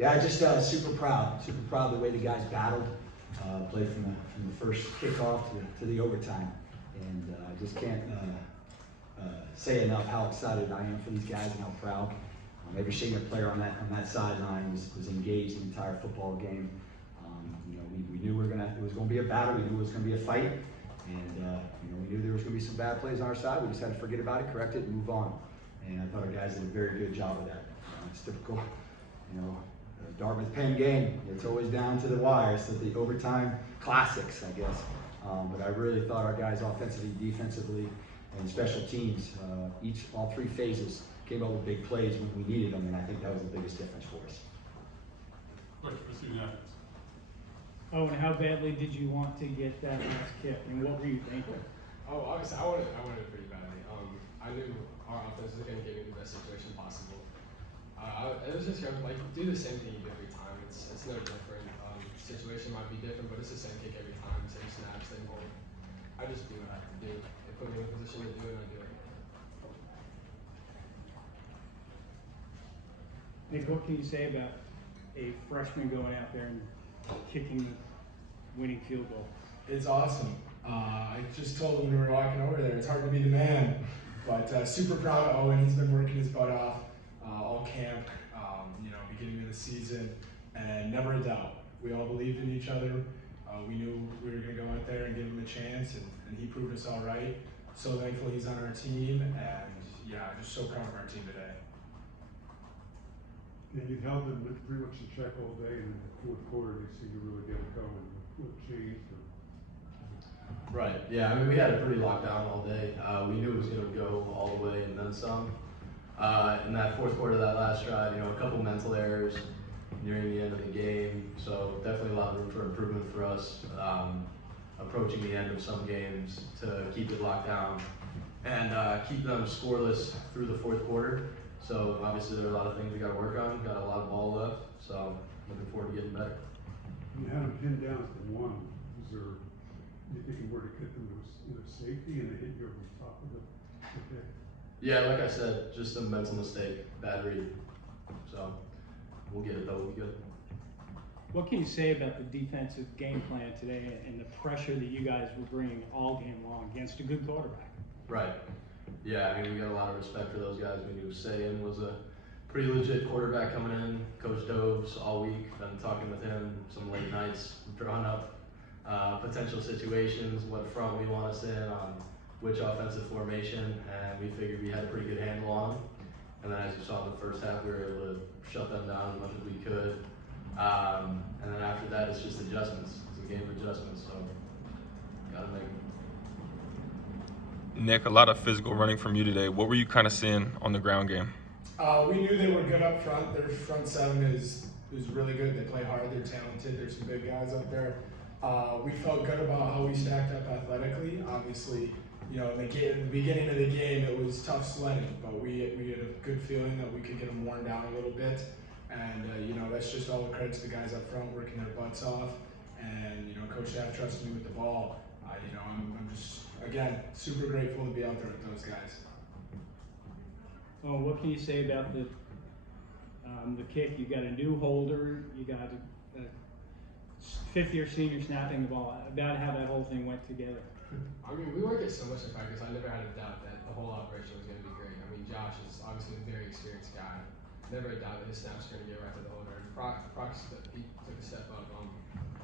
Yeah, just super proud of the way the guys battled, played from the first kickoff to the overtime, and I just can't say enough how excited I am for these guys and how proud. Every single player on that sideline was engaged the entire football game. You know, we knew it was going to be a battle. We knew it was going to be a fight, and you know, we knew there was going to be some bad plays on our side. We just had to forget about it, correct it, and move on. And I thought our guys did a very good job of that. It's typical, you know, Dartmouth Penn game. It's always down to the wire. So the overtime classics, I guess. But I really thought our guys, offensively, defensively, and special teams, all three phases came up with big plays when we needed them, and I think that was the biggest difference for us. Question for student athletes. Oh, and how badly did you want to get that last kick, and what were you thinking? Oh, obviously, I wanted it pretty badly. I knew our offense was going to give me the best situation possible. It was just like do the same thing you do every time. It's no different. Situation might be different, but it's the same kick every time, same snap, same hold. I just do what I have to do. They put me in a position to do it, and I do it. Nick, what can you say about a freshman going out there and kicking the winning field goal? It's awesome. I just told him when we were walking over there, it's hard to be the man, but super proud of Owen. He's been working his butt off all camp, you know, beginning of the season, and never a doubt. We all believed in each other. We knew we were going to go out there and give him a chance, and he proved us all right. So thankful he's on our team, and yeah, just so proud of our team today. And you held them pretty much in check all day, and in the fourth quarter they seemed to really get it going. What changed? Right. Yeah. I mean, we had it pretty locked down all day. We knew it was going to go all the way and then some. In that fourth quarter, that last drive, you know, a couple mental errors nearing the end of the game. So definitely a lot of room for improvement for us. Approaching the end of some games to keep it locked down and keep them scoreless through the fourth quarter. So obviously there are a lot of things we got to work on. Got a lot of ball left. So looking forward to getting better. You had them pinned down to one. Was there? You thinking where to hit them? It was safety, and they hit you over the top of the kick. Yeah, like I said, just a mental mistake, bad read. So we'll get it though. We'll be good. What can you say about the defensive game plan today and the pressure that you guys were bringing all game long against a good quarterback? Right. Yeah, I mean, we got a lot of respect for those guys. We knew Sayin was a pretty legit quarterback coming in. Coach Doves all week, been talking with him some late nights, drawing up potential situations, what front we want us in, on which offensive formation, and we figured we had a pretty good handle on them. And then as you saw in the first half, we were able to shut them down as much as we could. And then after that, it's just adjustments. It's a game of adjustments, so gotta make them. Nick, a lot of physical running from you today. What were you kind of seeing on the ground game? We knew they were good up front. Their front seven is really good. They play hard. They're talented. There's some big guys up there. We felt good about how we stacked up athletically. Obviously, you know, in the beginning of the game, it was tough sledding, but we had a good feeling that we could get them worn down a little bit. And you know, that's just all the credit to the guys up front working their butts off. And you know, Coach Staff trusted me with the ball. You know, I'm just again super grateful to be out there with those guys. Oh, what can you say about the kick? You got a new holder. You got a fifth-year senior snapping the ball. About how that whole thing went together. I mean, we worked it so much in practice. I never had a doubt that the whole operation was going to be great. I mean, Josh is obviously a very experienced guy. Never a doubt that his snaps are going to get right to the holder. Prox, he took a step up.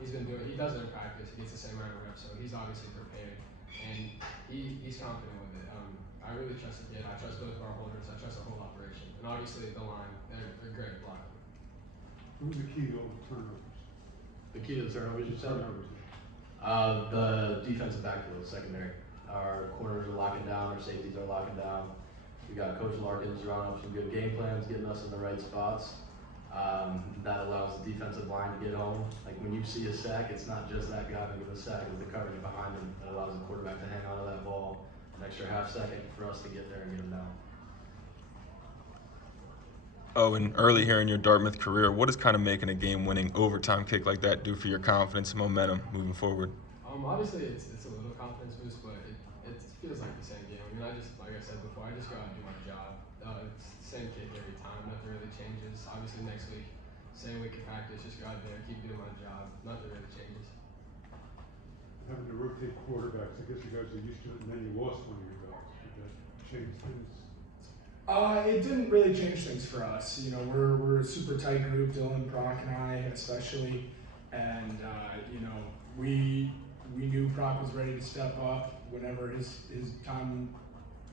He does it in practice. He gets the same amount of reps, so he's obviously prepared, and he's confident with it. I really trust the kid. I trust both of our holders. I trust the whole operation, and obviously the line. They're great at blocking. What was the key to all the turnovers? The key to the turnovers, you said? Turnovers. The defensive backfield, secondary. Our corners are locking down, our safeties are locking down. We got Coach Larkins drawing up some good game plans, getting us in the right spots. That allows the defensive line to get home. Like when you see a sack, it's not just that guy making the sack, it's the coverage behind him that allows the quarterback to hang on to that ball an extra half second for us to get there and get him down. Oh, and early here in your Dartmouth career, what does kind of making a game-winning overtime kick like that do for your confidence and momentum moving forward? Obviously, it's a little confidence boost, but it feels like the same game. I mean, like I said before, I just go out and do my job. It's the same kick every time. Nothing really changes. Obviously, next week, same week of practice, just go out there, keep doing my job. Nothing really changes. Having to rotate quarterbacks, I guess you guys are used to it, and then you lost one of your guys. Did that change things? It didn't really change things for us. You know, we're a super tight group, Dylan, Brock, and I especially, and you know, we knew Brock was ready to step up whenever his time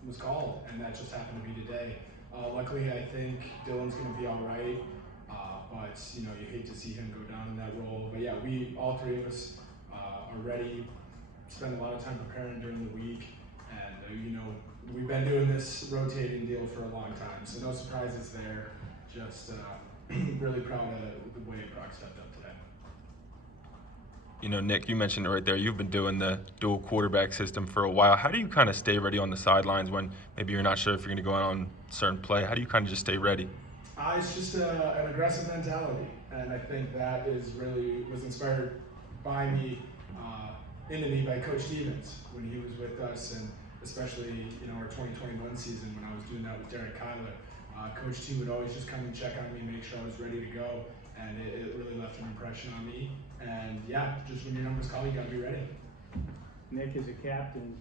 was called, and that just happened to be today. Luckily, I think Dylan's going to be all right, but you know, you hate to see him go down in that role. But yeah, we all three of us are ready. Spend a lot of time preparing during the week, and you know, we've been doing this rotating deal for a long time, so no surprises there. Just really proud of the way Brock stepped up today. You know, Nick, you mentioned it right there. You've been doing the dual quarterback system for a while. How do you kind of stay ready on the sidelines when maybe you're not sure if you're going to go on a certain play? How do you kind of just stay ready? It's just an aggressive mentality, and I think that was inspired by me, into me by Coach Stevens when he was with us, and especially, you know, our 2021 season when I was doing that with Derek Kyler. Coach T would always just come and check on me, make sure I was ready to go, and it really left an impression on me. And yeah, just when your number's called, you gotta be ready. Nick, as a captain,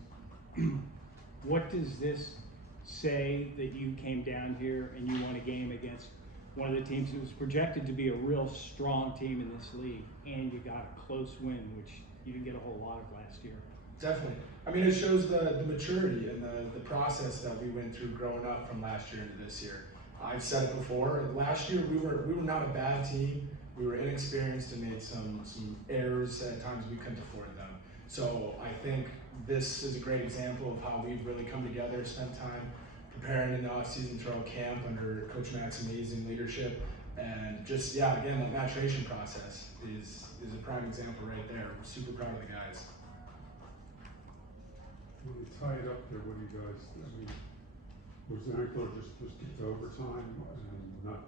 what does this say that you came down here and you won a game against one of the teams that was projected to be a real strong team in this league, and you got a close win, which you didn't get a whole lot of last year? Definitely. I mean, it shows the maturity and the process that we went through growing up from last year into this year. I've said it before. Last year we were not a bad team. We were inexperienced and made some errors at times we couldn't afford them. So I think this is a great example of how we've really come together, spent time preparing in the off-season throw camp under Coach Matt's amazing leadership, and just again, the maturation process is a prime example right there. We're super proud of the guys. When you tie it up there, what do you guys, I mean, was the ankle just get to overtime and not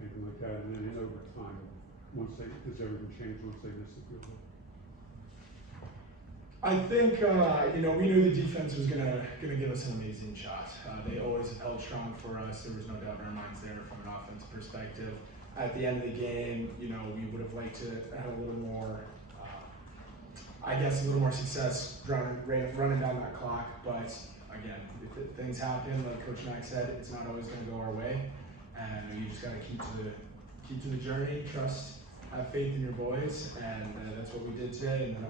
anything like that? And then in overtime, does everything change once they miss the field goal? I think you know, we knew the defense was gonna give us an amazing shot. They always have held strong for us. There was no doubt in our minds there from an offensive perspective. At the end of the game, you know, we would have liked to have a little more, I guess, a little more success running down that clock. But again, if things happen, like Coach Mack said, it's not always going to go our way, and you just got to keep to the journey, trust, have faith in your boys, and that's what we did today. And then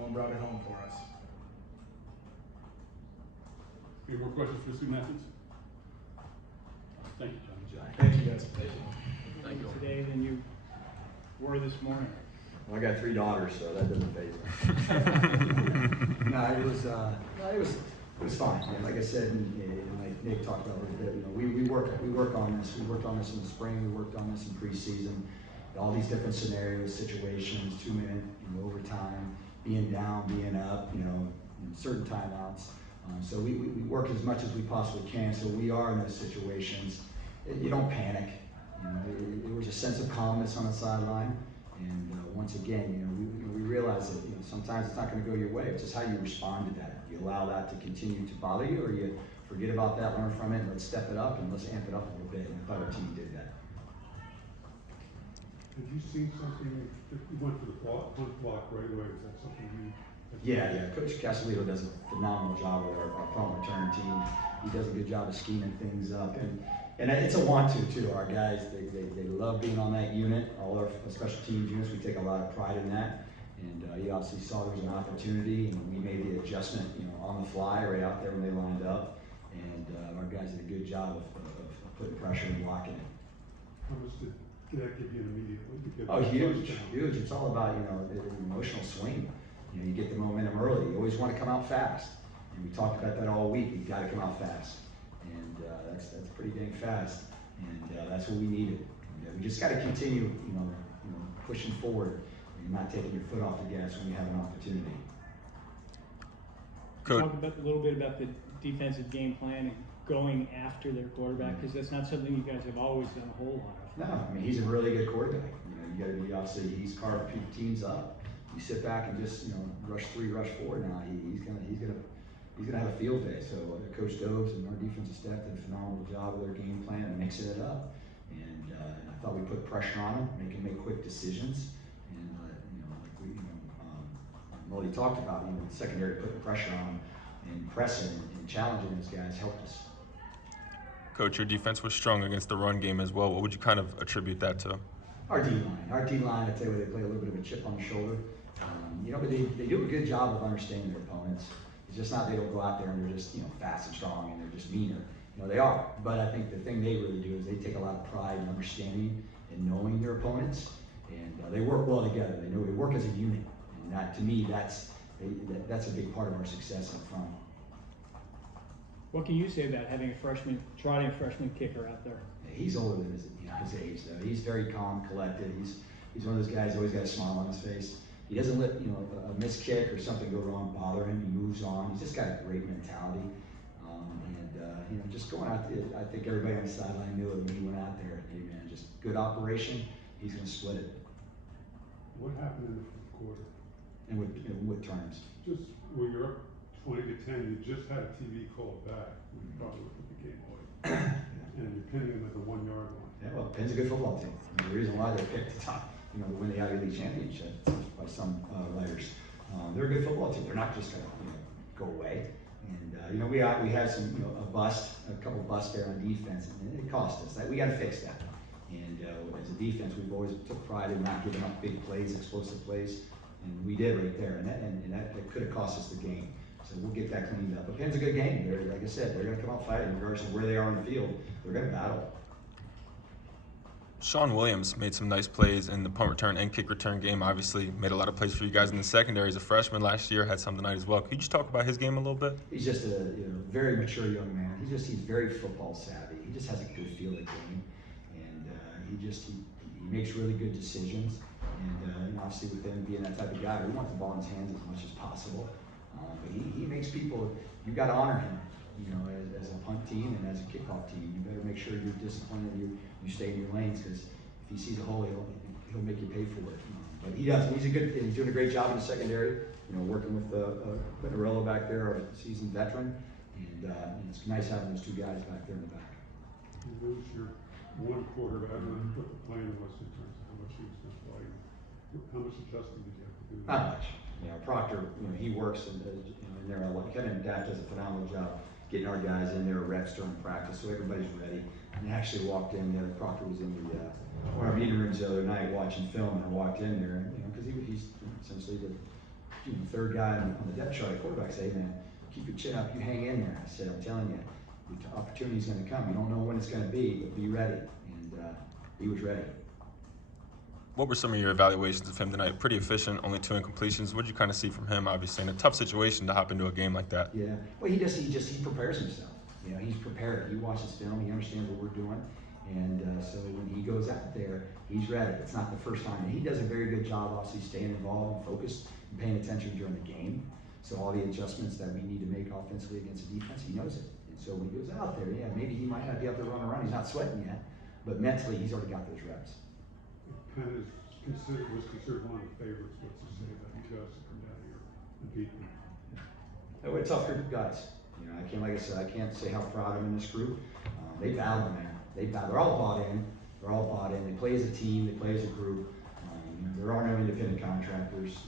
Owen brought it home for us. Any more questions for student athletes? Thank you, John. Thank you, guys. Thank you. Thank you. Today than you were this morning. Well, I got 3 daughters, so that doesn't faze me. No, it was fine. And like I said, and like Nick talked about a little bit, you know, we work on this. We worked on this in the spring. We worked on this in preseason. All these different scenarios, situations, 2-minute, you know, overtime, being down, being up, you know, certain timeouts. So we work as much as we possibly can. So we are in those situations. You don't panic. You know, there was a sense of calmness on the sideline. And once again, you know, we realize that, you know, sometimes it's not going to go your way. It's just how you respond to that. You allow that to continue to bother you, or you forget about that, learn from it, and let's step it up and let's amp it up a little bit. And I thought our team did that. Have you seen something, you went for the punt block right away, is that something you? Yeah. Coach Casalito does a phenomenal job with our punt return team. He does a good job of scheming things up. And it's a want-to, too. Our guys, they love being on that unit. All our special teams units, we take a lot of pride in that. And you obviously saw there was an opportunity, and we made the adjustment, you know, on the fly right out there when they lined up. And our guys did a good job of putting pressure and blocking it. How much did that give you immediately? Oh, huge. It's all about, you know, the emotional swing. You know, you get the momentum early. You always want to come out fast. And we talked about that all week. You've got to come out fast. And that's pretty dang fast. And that's what we needed. And, we just got to continue, you know, pushing forward and not taking your foot off the gas when you have an opportunity. Talk a little bit about the defensive game plan and going after their quarterback, because that's not something you guys have always done a whole lot of. No, I mean, he's a really good quarterback. You know, you got to be, obviously, he's carved teams up. You sit back and just, you know, rush 3, rush 4 now. He's gonna have a field day. So Coach Doves and our defensive staff did a phenomenal job with their game plan and mixing it up. And I thought we put pressure on him, make him make quick decisions, and Molly talked about, the secondary putting pressure on him and pressing and challenging those guys helped us. Coach, your defense was strong against the run game as well. What would you kind of attribute that to? Our D-line, I tell you, they play a little bit of a chip on the shoulder. But they do a good job of understanding their opponents. It's just not they don't go out there and they're just fast and strong and they're just meaner. They are. But I think the thing they really do is they take a lot of pride in understanding and knowing their opponents, and they work well together. They work as a unit, and that to me that's a big part of our success up front. What can you say about having a trotting freshman kicker out there? He's older than his age, though. He's very calm, collected. He's one of those guys who always got a smile on his face. He doesn't let a missed kick or something go wrong bother him. He moves on. He's just got a great mentality. Just going out there, I think everybody on the sideline knew it when he went out there. Hey man, just good operation. He's going to split it. What happened in the fourth quarter? And with terms. Just when you're up 20-10, you just had a TV call back. You probably would put the game away. And you're pinning them at the 1 yard line. Yeah, well, Penn's a good football team. The reason why they're picked to to win the Ivy League championship by some writers. They're a good football team. They're not just going to go away. And we had some a couple busts there on defense, and it cost us. We got to fix that. And as a defense, we've always took pride in not giving up big plays, explosive plays, and we did right there. And that could have cost us the game. So we'll get that cleaned up. But Penn's a good game. Like I said, they're going to come out fighting regardless of where they are on the field. They're going to battle. Sean Williams made some nice plays in the punt return and kick return game. Obviously, made a lot of plays for you guys in the secondary as a freshman last year. Had some tonight as well. Could you just talk about his game a little bit? He's just a very mature young man. He's very football savvy. He just has a good feel of the game, and he makes really good decisions. And obviously, with him being that type of guy, we want the ball in his hands as much as possible. But he makes people. You got to honor him. As a punt team and as a kickoff team, you better make sure you're disciplined and you stay in your lanes, because if he sees a hole, he'll make you pay for it. But he does. He's doing a great job in the secondary. Working with Pinarello back there, our seasoned veteran, and it's nice having those two guys back there in the back. You lose your one quarterback. I don't know what the plan was in terms of how much he was going to play. How much adjusting did you have to do? Not much. Proctor, he works in there. Kevin and Dak does a phenomenal job getting our guys in there reps during practice, so everybody's ready. And I actually walked in there. Proctor was in one of our meeting rooms the other night watching film, and I walked in there, because he's essentially the third guy on the depth chart at quarterback. Say, hey, man, keep your chin up. You hang in there. I said, I'm telling you, the opportunity's going to come. You don't know when it's going to be, but be ready. And he was ready. What were some of your evaluations of him tonight? Pretty efficient, only 2 incompletions. What did you kind of see from him, obviously, in a tough situation to hop into a game like that? Yeah, well, he prepares himself. He's prepared. He watches film. He understands what we're doing. And so when he goes out there, he's ready. It's not the first time. And he does a very good job, obviously, staying involved and focused and paying attention during the game. So all the adjustments that we need to make offensively against the defense, he knows it. And so when he goes out there, maybe he might not be able to run around. He's not sweating yet. But mentally, he's already got those reps. Penn was considered one of the favorites. What's to say that you guys come down here and beat them? We're a tough group of guys. I can't say how proud I'm in this group. They battle, man. They battle. They're all bought in. They play as a team. They play as a group. There are no independent contractors.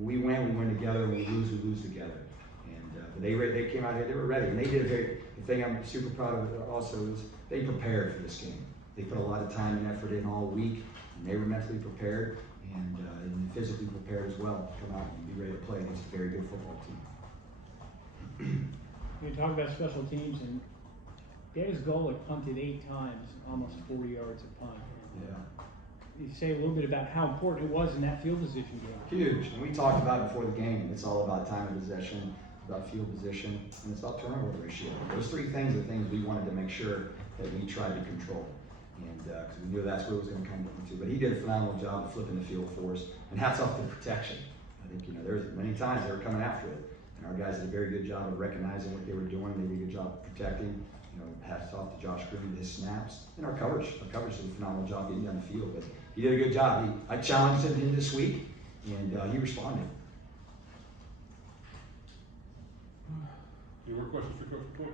We win together. When we lose together. And but they came out here. They were ready, and they did the thing I'm super proud of also is they prepared for this game. They put a lot of time and effort in all week, and they were mentally prepared and physically prepared as well to come out and be ready to play against a very good football team. You talk about special teams, and Davis Golick punted 8 times, almost 40 yards a punt. Yeah. You say a little bit about how important it was in that field position game. Huge. And we talked about it before the game. It's all about time of possession, it's about field position, and it's about turnover ratio. Those 3 things are things we wanted to make sure that we tried to control. And because we knew that's what it was going to come down to. But he did a phenomenal job of flipping the field for us. And hats off to the protection. I think, there's many times they were coming after it. And our guys did a very good job of recognizing what they were doing. They did a good job of protecting. Hats off to Josh Green, his snaps, and our coverage. Our coverage did a phenomenal job getting down the field. But he did a good job. I challenged him this week, and he responded. Any more questions for Coach McCorkle?